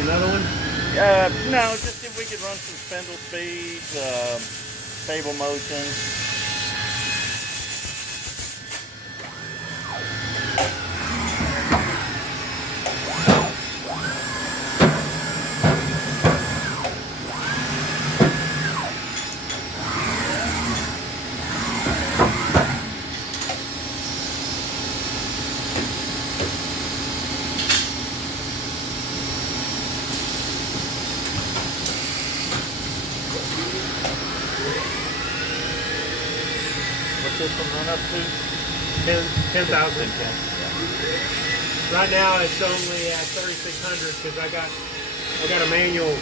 another one? No, just if we could run some Spindle Speed, stable motion. This one run up to 10,000. 10. Right now it's only at 3,600 because I got a manual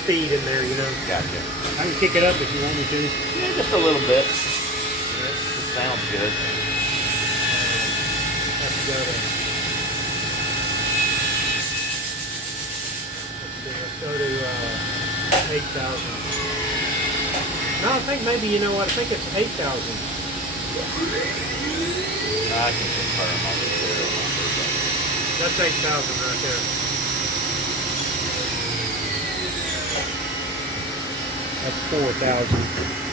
speed in there, you know. Gotcha. I can kick it up if you want me to. Yeah, just a little bit. Yeah, it sounds good. Let's go to. Let's go to 8,000. No, I think maybe, you know what? I think it's 8,000. I can confirm on the serial number. That's 8,000 right there. That's 4,000.